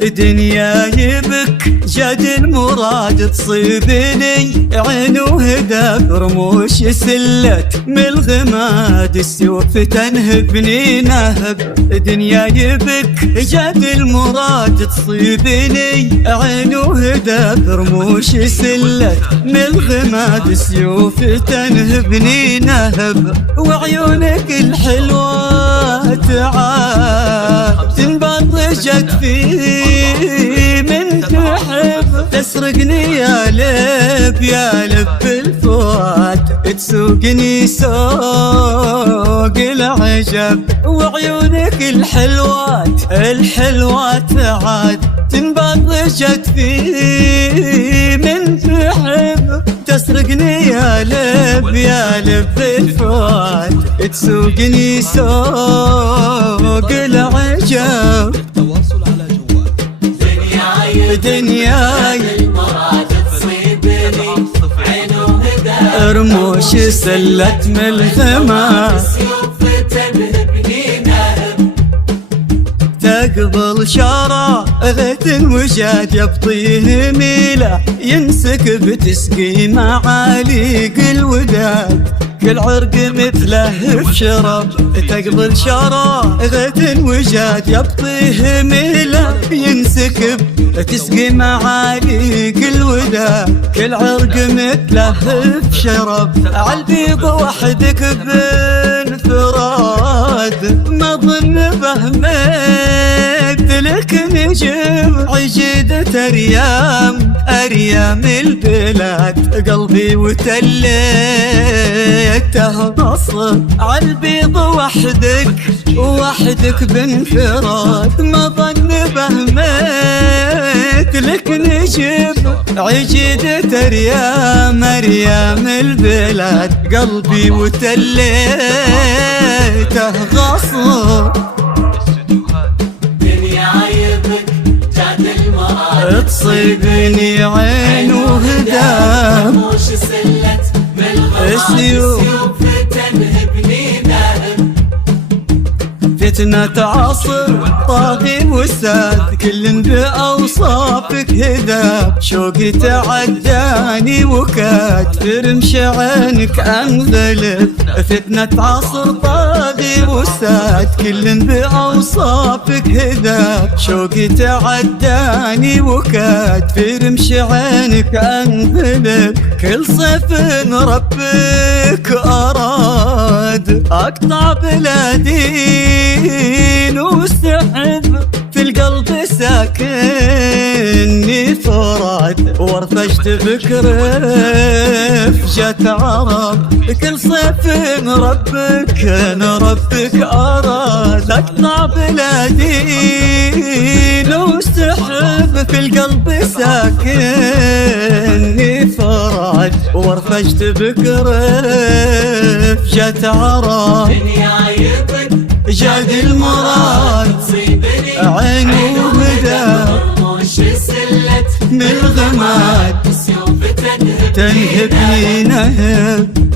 دنيا يبك جاد المراد تصيبني عين وهدى رموش سلت من الغماد السيوف تنهبني نهب دنيا يبك جاد المراد تصيبني عين وهدى رموش سلت من الغماد السيوف تنهبني نهب وعيونك الحلوة تعال تنبضجت في من تحب تسرقني يا لب يا لب الفؤاد تسوقني سوق العجب وعيونك الحلوات عاد تنبضجت في من تحب تسرقني يا لب الفؤاد تسوقني سوق العجب دنياي المراد تصيبني عين وهدى رموش سلت من الثما السيوف تنهبني نهب تقبل شراغة وجاد يبطيه ميله ينسكب تسقي معاليق الوداد كل عرق مثله في شراب تقبل شراغة وجاد يبطيه ميله ينسكب تسقي معاليق الوداد كل عرق مثله في شراب عالبيض وحدك بانفراد ما ظن فهمت لك نجم عجدة أريام البلاد قلبي وتليته نصر عالبيض وحدك بانفراد ما ظن فهمت لك نجم عجدة أريام البلاد قلبي وتليته غصب تصيبني عين وهدى رموش سلت من الغماد السيوف تنهبني نهب فتنة عصر طاغي وساد كل بأوصافك هدى شوقي تعداني وكاد فرمش عينك انغلب فتنة عصر طاغي وساد كل بأوصافك هدى شوقي تعداني وكاد فرمش عينك انغلب كل صيف ربك أراد أقطع بلادي وسحب في القلب ساكني فراد ورثشت فكر فجت عرب كل صيف ربك أراد أقطع بلادي وسحب في القلب ساكني فراد ورثشت فكر فجت عرب دنيا يبك جاد المراد عين وهدى رموش سلت من الغماد السيوف تنهبني نهب